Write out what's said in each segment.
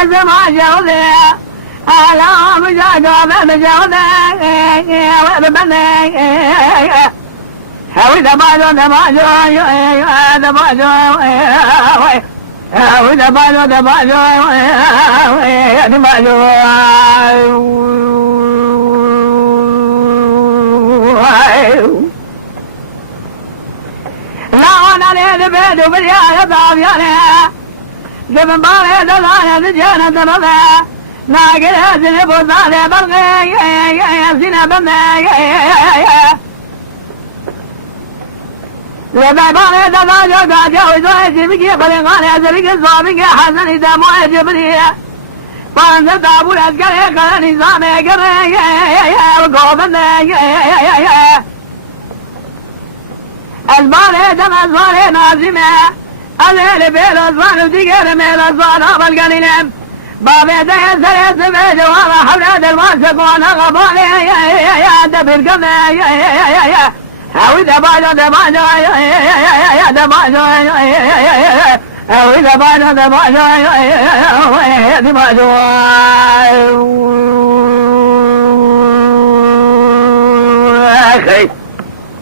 لازم أجوزي ألا مجاجة مجوزي وببني هاوي دباجو دباجو دباجو هاوي دباجو دباجو دباجو لا وانا ليه بيدو باليا يضعب زمن بالي دلانة دجانة دلالة ناقل هزن بوزالة بلغي زينة بمي لبي بالي دلانة قاجة وزوي زبكي خلقانة زبكي الزوبكي حسني دمو جبري فانزل دابو الأسكري قل نظامي قري وقوبني البالي دم الزوالي نازمي الليل بيل أزوان وتقر ميل أزوان أبا القليلم بابي دي سريس بيجي وانا حولاد الماسك وانا غبالي دبر قمي هاوي دباجو دباجو دباجو هاوي دباجو دباجو دباجو أخي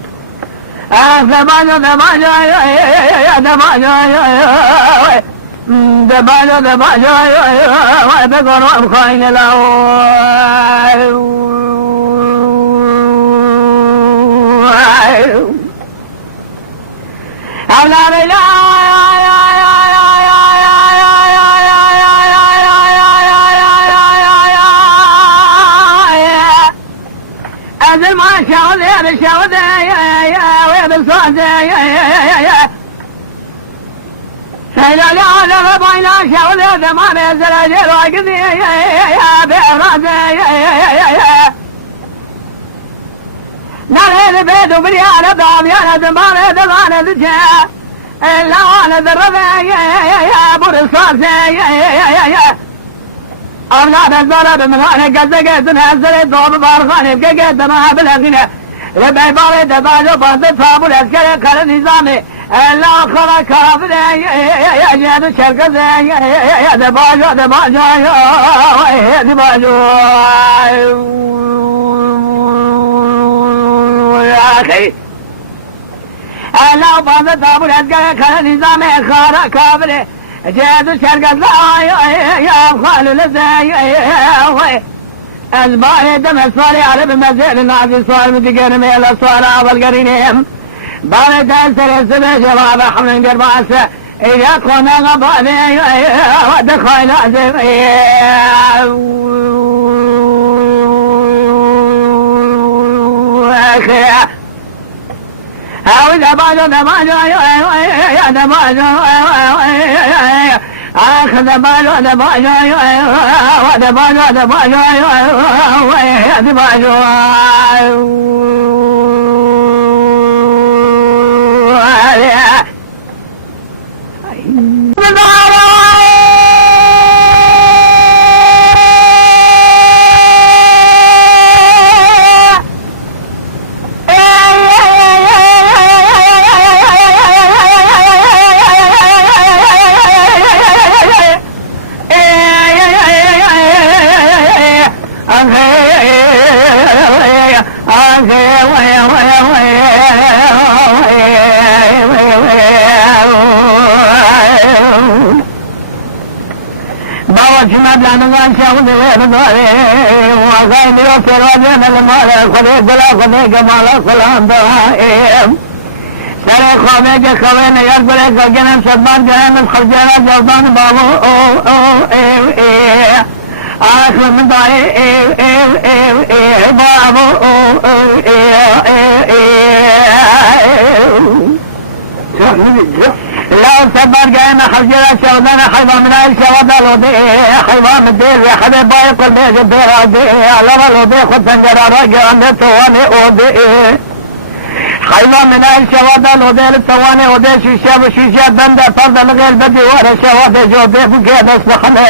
دباجو دباجو دباجو دباجو دباجو بقول وابخاين له أولاد أزل ما شاوذي بشاوذي وبالصوذي سيدا لعالم بينا شاوذي ثمان يزل وقذي بإرادي نالي البيت وبريانة ضاميانة ثمان ثمان ذجاء إلا وانا ذربي برصاصي أولاد الزرب من هاني قزقت نازل الضوب بارخاني بقيت ما بالهغنى ربي باري دبالو بانت فابو الاسكري قال نظامي إلا خلا كافري يجيد شرق زي دبالو دبالو دبالو يا أخي إلا بانت فابو الاسكري قال نظامي خلا كافري جيد شرق زي يا خالو لزي الباهي دم الصالي على بمزيل النازل صال متقين ميل الصال أول قرينهم باري تأثر السبع جواب حمل قرباسة إذا كنا غبالي ودخل لازم أخي هاوي دباجو دباجو دباجو آخذ دباجو دباجو دباجو دباجو دباجو لأنه شاوذي ويبدوري وغير يوصل وزين المال خلي بلا خلي جمال السلام دائم سري خوميك خوين يربلك وجنم شبان جهنم خرجنا جوضان بابو آخر من دائي بابو لو سبر جاينا خرجنا شوضنا حيوان من الشوضة لودي حيوان الدير يحدي بايق الدير الدير الدير لما لودي خد سنجر راجع عند التواني اودي حيوان من الشوضة لودي التواني اودي شيشة وشيشة بندة فرد لغير بدي ورا شوضي جودي بقيد اصبحنا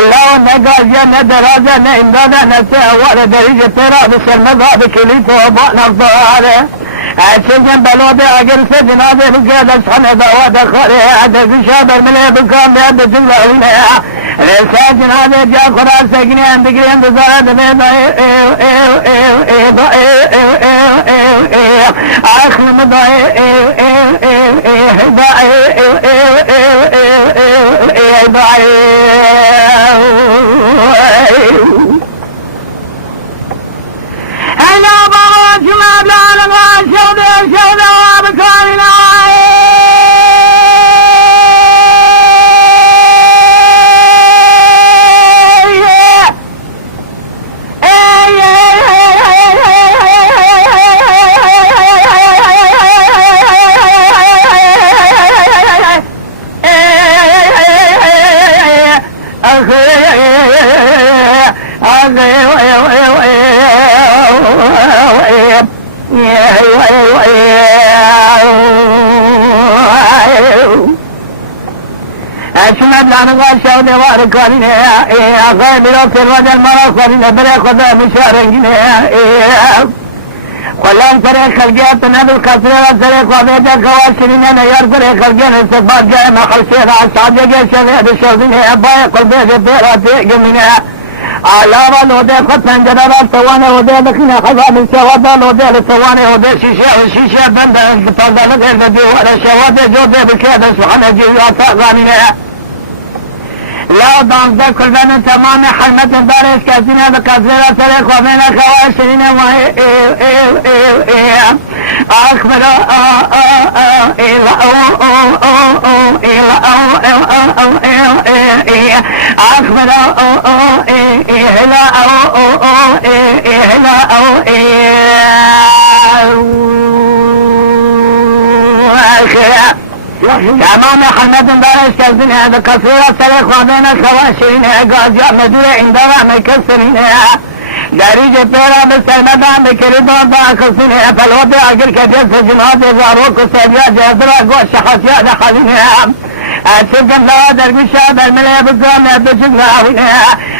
لو نقال جنة درازة نإمدادا نسوار دريجة ترى بسلمة بكلي توبا نفضاره أشجن بلوده أقل سجنا ذي بكادة سحنة دوادة خوري عدد شابر ملي بكام بيادة تلاوينة رساجن هذا جا قرار سجني عندك ريان بزارة دميدا آخر مضاي أنا بغوات ما بلانا شوده وابكارنا أشمد لعنى شوده واركارنا أخي بلوك الرجل مراخرنا بريق وذا مشاركنا خلان فريق خلقياتنا بالقصرية فريق وذيجا كواشرين نيار فريق خلقين استفاد جاي ما خلصينا أصحاب جاي شغير الشوزين أبايا قلبي جبيراتي قمنا علاوة لودي خط پنجرات توانه ودي دخينه خزان الشواده لودي لتوانه ودي شيشه بند فضل غير دیوار شواده جوده بكيد سبحان جيوات غانيه لا دانزه كل بين تمام حرمة دارس كاسينه بقصيرة سرق ومن خواشرين وهي أخبر تمام حمد دارش كالدنيا بقصيرة سرق ومن خواشرين قاضي مدور عندها مكسرين داريجة بيرا بسلمدان بكريدان باقصينه فالوضع اقل كجلس جناد زاروك وسيبيا جهدرا قوش شخصيا دخلينه أتسجم لها درقشا بالملي بقام يبتشك لاوينه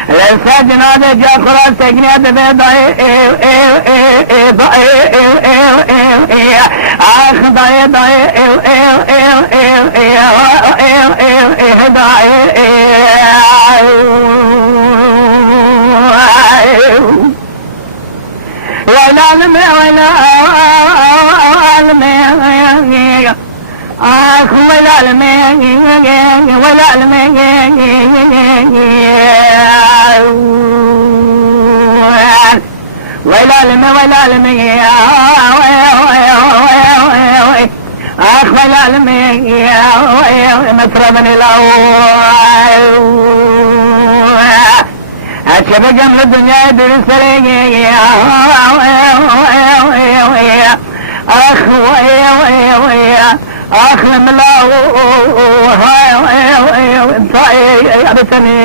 لسا جناد جا قرار سجنية ببيضاي آخ ضاي والعلم آخ والعلم آخ والعلم مطربا أشبه جمل الدنيا برسلي أخ أخ ملاو أبتني